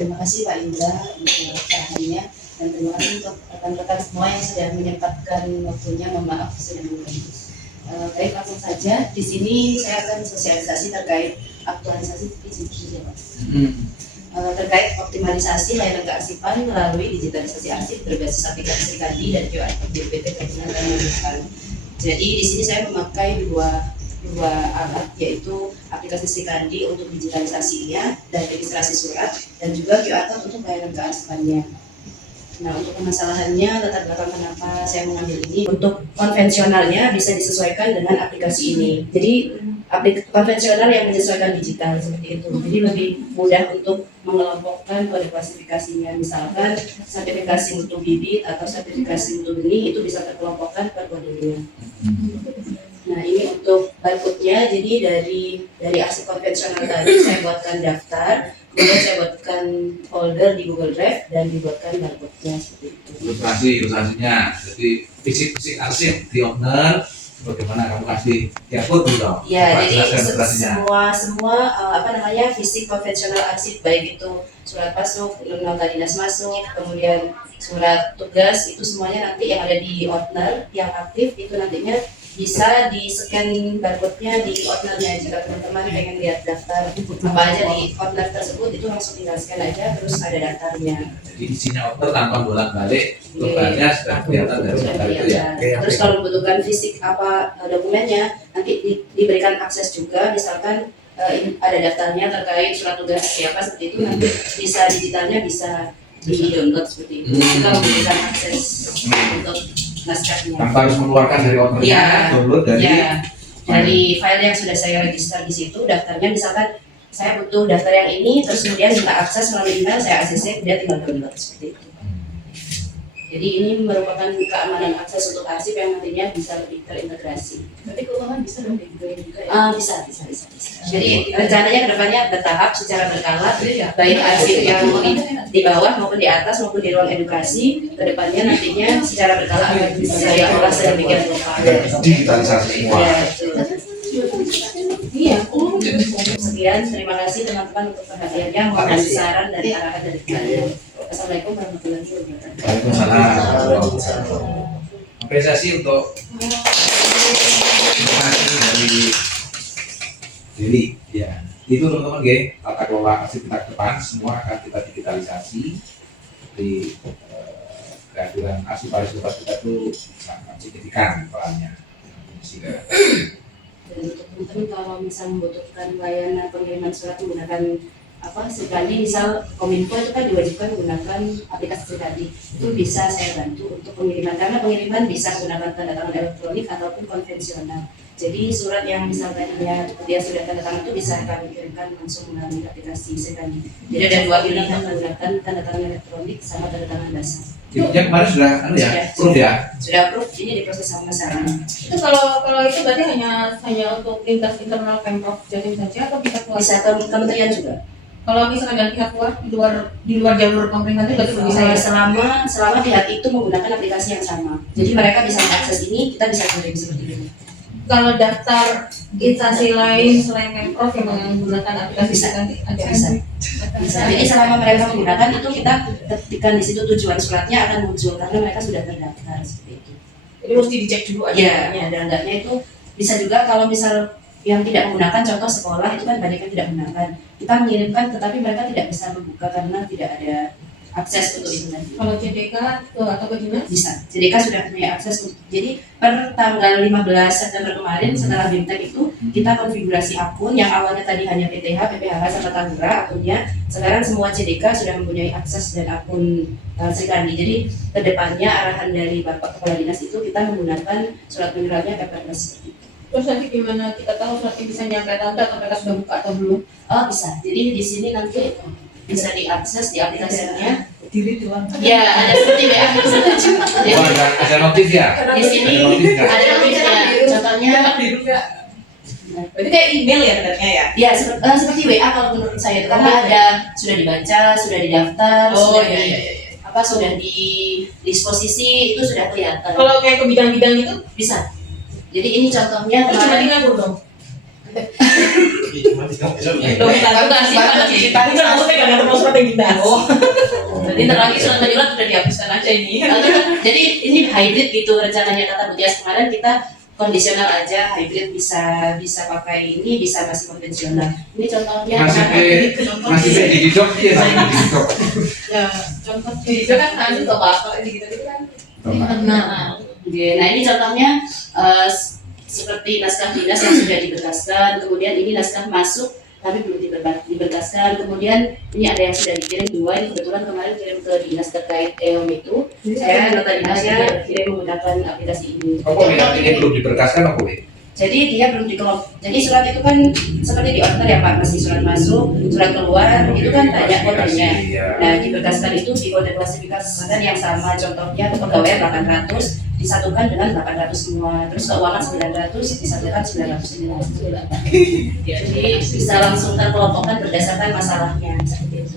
Terima kasih Pak Indra untuk arahannya dan terima kasih untuk rekan-rekan semua yang sudah menyempatkan waktunya. Mohon maaf sudah mengganggu. Baik, langsung saja. Di sini saya akan sosialisasi terkait aktualisasi izin ya Pak. Terkait optimalisasi layanan kearsipan melalui digitalisasi arsip berbasis aplikasi Srikandi dan QR BPT Kabupaten Tangerang. Jadi di sini saya memakai dua alat, yaitu aplikasi Srikandi untuk digitalisasinya dan registrasi surat, dan juga QR Code untuk layanan kearsipannya. Nah, untuk permasalahannya, latar belakang kenapa saya mengambil ini, untuk konvensionalnya bisa disesuaikan dengan aplikasi ini. Jadi konvensional yang menyesuaikan digital seperti itu. Jadi lebih mudah untuk mengelompokkan kode klasifikasinya. Misalkan sertifikasi mutu bibit atau sertifikasi mutu benih itu bisa terkelompokkan per kodenya. Nah, ini untuk barcode-nya. Jadi dari arsip konvensional tadi saya buatkan daftar, kemudian saya buatkan folder di Google Drive dan dibuatkan barcode-nya seperti itu. Ilustrasinya, jadi fisik arsip di owner, bagaimana kamu kasih diaput dulu dong? Ya, jadi semua fisik konvensional arsip, baik itu surat masuk, nota dinas masuk, kemudian surat tugas, itu semuanya nanti yang ada di owner yang aktif itu nantinya bisa di-scan barcode-nya di owner-nya. Jika teman-teman pengen lihat daftar apa aja di owner tersebut, itu langsung tinggal scan aja, terus ada daftarnya. Jadi isinya owner tanpa bolak-balik, bebannya sudah kelihatan dari owner itu ya. Terus kalau membutuhkan fisik dokumennya, nanti diberikan akses juga, misalkan ada daftarnya terkait surat tugas siapa seperti itu, nanti bisa digitalnya bisa di-download seperti itu. Kita memberikan akses untuk naskahnya. Tanpa harus mengeluarkan dari ownernya, download dari file yang sudah saya register di situ, daftarnya misalkan saya butuh daftar yang ini, terus kemudian minta akses melalui email, saya ACC, dia tinggal download seperti itu. Jadi ini merupakan keamanan akses untuk arsip yang nantinya bisa lebih terintegrasi. Berarti keuangan bisa dong digituin juga ya? Bisa. Jadi rencananya kedepannya bertahap secara berkala, baik arsip yang di bawah maupun di atas maupun di ruang edukasi, kedepannya nantinya secara berkala akan saya olah sedemikian rupa. Digitalisasi semua. Iya. Sekian, terima kasih teman-teman untuk perhatiannya. Mohon saran dari arahan dari kalian. Assalamualaikum warahmatullahi wabarakatuh. Waalaikumsalam. Apresiasi untuk informasi dari Deli. Ya, itu teman-teman tata kelola arsip kita ke depan semua akan kita digitalisasi. Di kehadiran arsip kita itu sangat signifikan perannya. Dan untuk teman-teman kalau misal membutuhkan layanan pengiriman surat menggunakan Srikandi, misal Kominfo itu kan diwajibkan menggunakan aplikasi Srikandi, itu bisa saya bantu untuk pengiriman, karena pengiriman bisa menggunakan tanda tangan elektronik ataupun konvensional. Jadi surat yang misalkan dia sudah tanda tangan itu bisa kami kirimkan langsung melalui aplikasi Srikandi. Jadi ada dua pilihan, menggunakan tanda tangan elektronik sama tanda tangan basah. Yang kemarin sudah approve ya? Sudah approve, ini diproses sama masyarakat. Itu kalau itu berarti hanya untuk lintas internal Pemprov Jatim saja atau pihak luar? Bisa ke kementerian juga. Kalau misalkan dari pihak luar di luar jalur pemerintah itu berarti bisa ya? Selama pihak itu menggunakan aplikasi yang sama. Jadi mereka bisa mengakses ini, kita bisa kirim seperti ini. Kalau daftar instansi lain selain Pemprov yang menggunakan aplikasi bisa. Jadi selama mereka menggunakan itu, kita ketikkan di situ tujuan suratnya akan muncul karena mereka sudah terdaftar seperti itu. Jadi mesti dicek dulu aja. Ada enggaknya itu bisa juga. Kalau misal yang tidak menggunakan, contoh sekolah itu kan banyak yang tidak menggunakan, kita mengirimkan tetapi mereka tidak bisa membuka karena tidak ada akses untuk itu nanti. Kalau JDK atau bagaimana? Bisa. JDK sudah punya akses. Jadi per tanggal 15 September kemarin setelah BIMTEK itu kita konfigurasi akun yang awalnya tadi hanya PTH, PPHK sama Tangerang akunnya. Sekarang semua JDK sudah mempunyai akses dan akun Srikandi. Jadi kedepannya arahan dari Bapak Kepala Dinas itu kita menggunakan surat menyuratnya Kepres seperti itu. Terus nanti gimana kita tahu suratnya bisa nyampe tante atau mereka sudah buka atau belum? Oh bisa. Jadi di sini nanti bisa diakses di aplikasinya. Diri doang. Ya, ada seperti WA. Ada notif ya? Di sini ada notifnya. Contohnya. Berarti kayak email ya sebenarnya ya? Ya, seperti WA kalau menurut saya itu, karena ada sudah dibaca, sudah didaftar, sudah di disposisi, itu sudah kelihatan. Kalau kayak ke bidang-bidang itu bisa. Jadi ini contohnya cuma tinggal dong. cuma tidak bisa Loh, kita kasih pada digitalis, aku pegang terus surat yang dinas. Jadi ntar lagi surat menyurat udah dihapuskan aja ini. Jadi ini hybrid gitu rencananya kata Bu Tias kemarin kita kondisional aja, hybrid bisa pakai ini, bisa masih konvensional. Ini contohnya masih di hidok dia masih di hidok. Ya, contoh itu kan ada tuh Pak, kalau gitu kan. Nah, ini contohnya seperti naskah dinas yang sudah diberkaskan, kemudian ini naskah masuk tapi belum diberkaskan, kemudian ini ada yang sudah dikirim 2, ini kebetulan kemarin kirim ke dinas terkait EOM itu, saya nota dinasnya kirim menggunakan aplikasi ini. Kok ini belum diberkaskan apa ini? Jadi dia belum dikelop. Jadi surat itu kan seperti di order ya Pak, masih surat masuk, surat keluar, itu kan banyak kodenya. Nah diberkaskan itu di kode klasifikasi yang sama, contohnya kepegawaian 800 disatukan dengan 800 semua, terus keuangan 900 disatukan 999. Jadi bisa langsung terkelompokkan berdasarkan masalahnya seperti itu.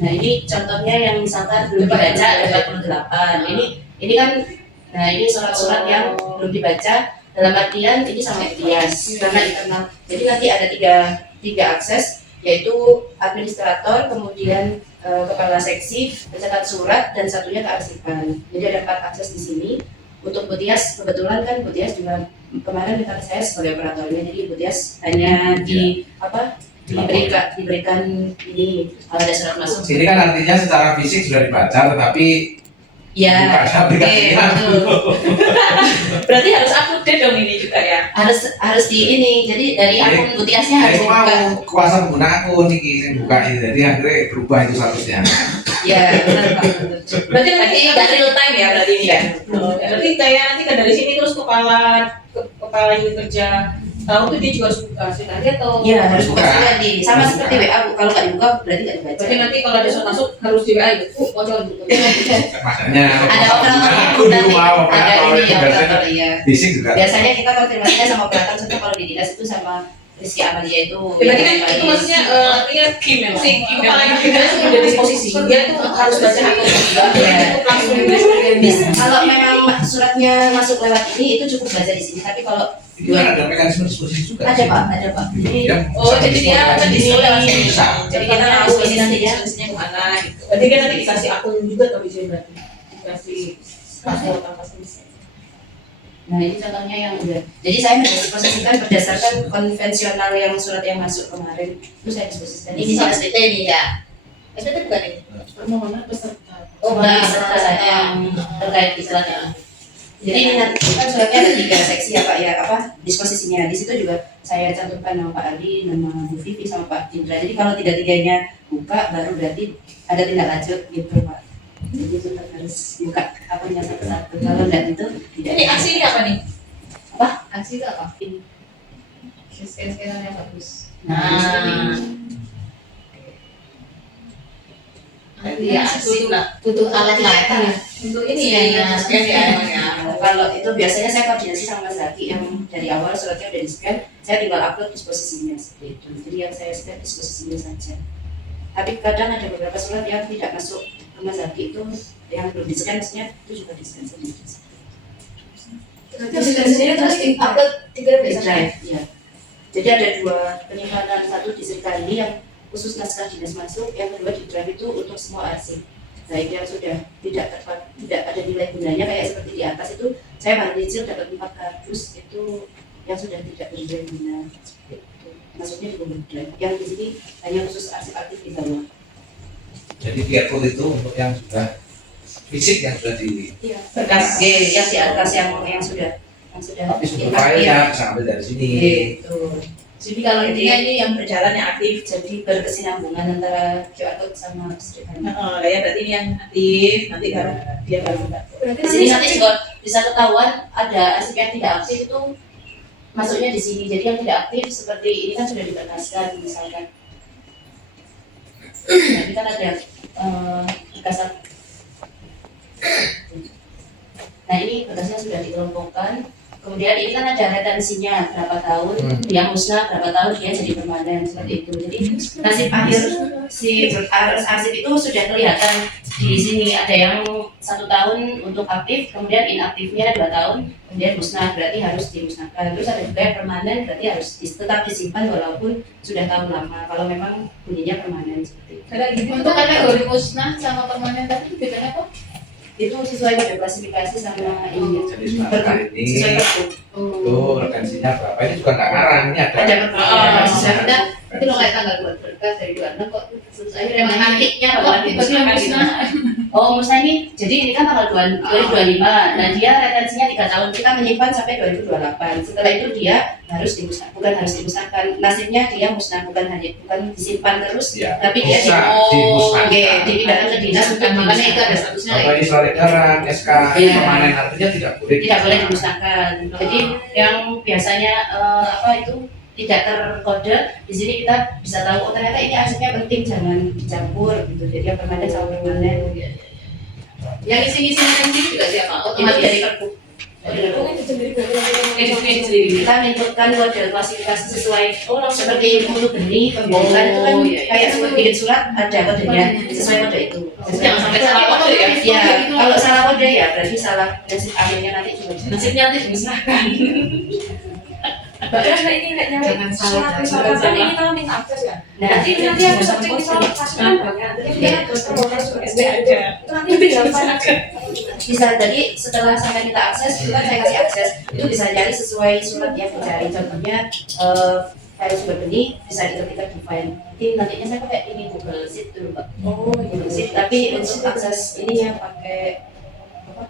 Nah ini contohnya yang misalkan belum dibaca ada 48. Ini kan, nah ini surat-surat yang belum dibaca dalam artian ini sama Tias karena internal. Jadi nanti ada tiga akses, yaitu administrator, kemudian kepala seksi, pencetak surat, dan satunya kearsipan. Jadi ada 4 akses di sini. Untuk Bu Tias, kebetulan kan Bu Tias juga kemarin minta saya sebagai operatornya, jadi Bu Tias hanya diberikan ini kalau ada surat masuk. Ini kan artinya secara fisik sudah dibaca, tetapi Ya, bukan aplikasinya. Berarti harus update dong ini juga ya. harus di ini. Jadi dari akun Bu Tiasnya harus Aku mau dibuka. kuasa pengguna akun nih yang buka ini, jadi akhirnya berubah itu statusnya. Ya, benar Pak. Berarti nanti nggak real time ya berarti ini ya. Berarti kayak nanti kan dari sini terus kepala unit kerja tahu tuh dia juga harus buka sinergi atau Iya, harus buka lagi. Sama seperti WA, Bu. Kalau nggak dibuka berarti nggak dibaca. berarti nanti kalau ada surat masuk harus di WA gitu. Oh, jangan buka. Makanya Ada operator aku di rumah ada operator ini itu ya biasanya operator ya. fisik juga. Biasanya kita konfirmasinya sama operator, contoh kalau di dinas itu sama Rizky Amalia itu. Berarti kan itu maksudnya artinya si kepala unit kerja sudah di disposisi. Dia tuh harus baca akun juga. Itu langsung Kalau memang suratnya masuk lewat ini itu cukup baca di sini. Tapi kalau Itu kan ada mekanisme disposisi juga. ada Pak. Jadi Ya, oh jadi dia kan di sini lewat sini. Bisa. Jadi kita tahu ini nanti disposisinya kemana gitu. Berarti kan nanti dikasih akun juga atau di sini berarti dikasih password apa sih? nah ini contohnya yang udah. Jadi saya mendisposisikan berdasarkan konvensional yang surat yang masuk kemarin itu saya disposisikan. Ini sama SPT nih ya. SPT bukan ini. Permohonan peserta. Oh, peserta yang terkait istilahnya. Jadi nanti kan suratnya ada 3 seksi ya Pak ya, disposisinya. Di situ juga saya cantumkan nama Pak Adi, nama Bu Vivi sama Pak Indra. Jadi kalau 3-3-nya buka baru berarti ada tindak lanjut gitu Pak. Jadi itu harus buka akunnya satu-satu. Kalau enggak itu tidak. Ini aksi ini apa nih? Apa? Aksi itu apa? Ini. Scan-scanan yang bagus. Nah, Iya, aksi untuk alat lagi. untuk ini ya, scan ya. Kalau itu biasanya saya koordinasi sama Mas Zaki yang dari awal suratnya udah di scan, saya tinggal upload disposisinya seperti itu. Jadi yang saya scan disposisinya saja. Tapi kadang ada beberapa surat yang tidak masuk ke Mas Zaki itu yang belum di scan, maksudnya itu juga di scan sendiri. Disposisinya terus upload 3 Drive, ya. Jadi ada 2 penyimpanan, satu di Srikandi yang khusus naskah dinas masuk, yang kedua di drive itu untuk semua arsip. Baik yang sudah tidak ada nilai gunanya kayak seperti di atas itu, saya baru nyicil dapat 4 kardus itu yang sudah tidak bernilai guna. Itu masuknya di Google Drive. Yang di sini hanya khusus arsip aktif di bawah. Jadi QR code itu untuk yang sudah fisik yang sudah di. Iya. Berkas yang di atas yang sudah Tapi sumber filenya bisa ambil dari sini. Gitu. Jadi kalau intinya ini yang berjalan yang aktif. Jadi berkesinambungan antara QR code sama Srikandi. Ya berarti ini yang aktif, nanti baru dia baru buka. Di sini nanti juga bisa ketahuan ada arsip yang tidak aktif itu masuknya di sini. Jadi yang tidak aktif seperti ini kan sudah diberkaskan misalkan. Nanti kan ada berkasan. Nah ini berkasnya sudah dikelompokkan. Kemudian ini kan ada retensinya berapa tahun, yang musnah berapa tahun dia jadi permanen seperti itu. Jadi nasib akhir si arsip itu sudah kelihatan di sini ada yang 1 tahun untuk aktif, kemudian inaktifnya 2 tahun, kemudian musnah berarti harus dimusnahkan. Terus ada juga yang permanen berarti harus tetap disimpan walaupun sudah tahun lama. Kalau memang bunyinya permanen seperti itu. Untuk kategori musnah sama permanen tadi bedanya apa? Itu sesuai pada klasifikasi sama ini. Jenis masker ini Sesuai pergub. itu retensinya berapa? Ini juga nggak ngarang, ini ada. Ada pergub. Sudah, itu lo kayak tanggal 2 berkas dari 26 kok akhirnya Memang nantinya kok Memang tiba-tiba musnah. Oh, musnah ini, jadi ini kan tanggal 2025. Nah, dia retensinya 3 tahun. Kita menyimpan sampai 2028. Setelah itu dia harus dimusnah, bukan harus dimusnahkan. Nasibnya dia musnah, bukan disimpan terus, Ya, tapi dia bisa dimusnahkan. Oke, dipindahkan ke dinas untuk Makanya itu ada statusnya Apa ini surat edaran, SK, Iya. permanen artinya tidak boleh. tidak boleh dimusnahkan. Jadi yang biasanya apa itu tidak terkode, di sini kita bisa tahu oh ternyata ini asetnya penting, jangan dicampur gitu. Jadi yang permanen sama permanen. Yang isi-isi retensi juga siapa? Itu Otomatis dari pergub. Kita menentukan model klasifikasi sesuai seperti mutu benih, pembiayaan itu kan iya. kayak bikin surat ada kodenya sesuai kode itu. Jangan sampai salah kode ya. Ya, kalau salah kode ya berarti salah nasib akhirnya nanti juga. Nasibnya nanti dimusnahkan. Bahkan ini nggak nyampe Jangan salah, surat jangan misalkan salah. ini kalau minta akses ya. Nah, Nanti aku searching di salah pasukan banyak. Jadi dia terus terus SD aja. Itu nanti dimusnahkan. bisa jadi setelah sampai kita akses itu kan saya kasih akses itu bisa cari sesuai surat yang dicari, contohnya file sumber benih bisa diketikkan di file ini nantinya saya pakai ini Google Sheet dulu Pak. Google Sheet tapi untuk akses ini ya pakai apa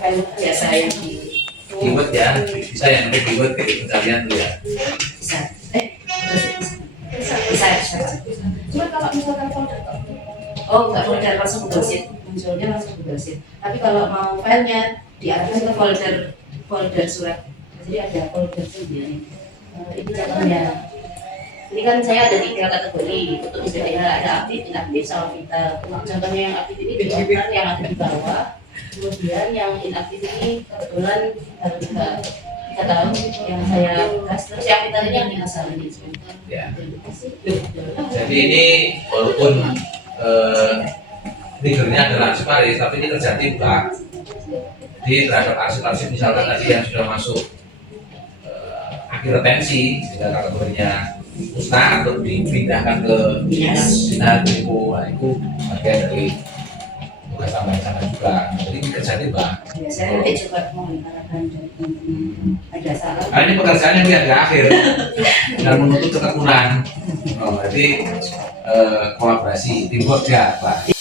file biasa yang di Keyword ya, bisa ya nanti keyword ke pencarian tuh ya. bisa bisa. Cuma kalau misalkan folder Oh, nggak folder langsung Google Sheet, munculnya langsung Google Sheet. Tapi kalau mau filenya diarahkan ke folder surat. Jadi ada folder sendiri. Ini contohnya. Ini kan saya ada 3 kategori untuk IPTH, ada aktif, inaktif, sama vital. Contohnya yang aktif ini daftar yang ada di bawah. Kemudian yang inaktif ini kebetulan baru 3 tahun yang saya gas. Terus yang vital ini yang dimasalah ini. Ya. Jadi ini walaupun triggernya adalah arsiparis, tapi ini terjadi bukan. Jadi terhadap arsip-arsip misalkan tadi yang sudah masuk akhir retensi, sehingga kategorinya musnah atau dipindahkan ke dinas info, nah itu bagian dari tugas tambahan sana juga. Jadi ini kerjanya Mbak. Ya, saya nanti coba mengharapkan dari teman-teman ada salah. Nah, ini pekerjaan yang di akhir dan menuntut ketekunan. Oh, jadi kolaborasi, teamwork ya Pak.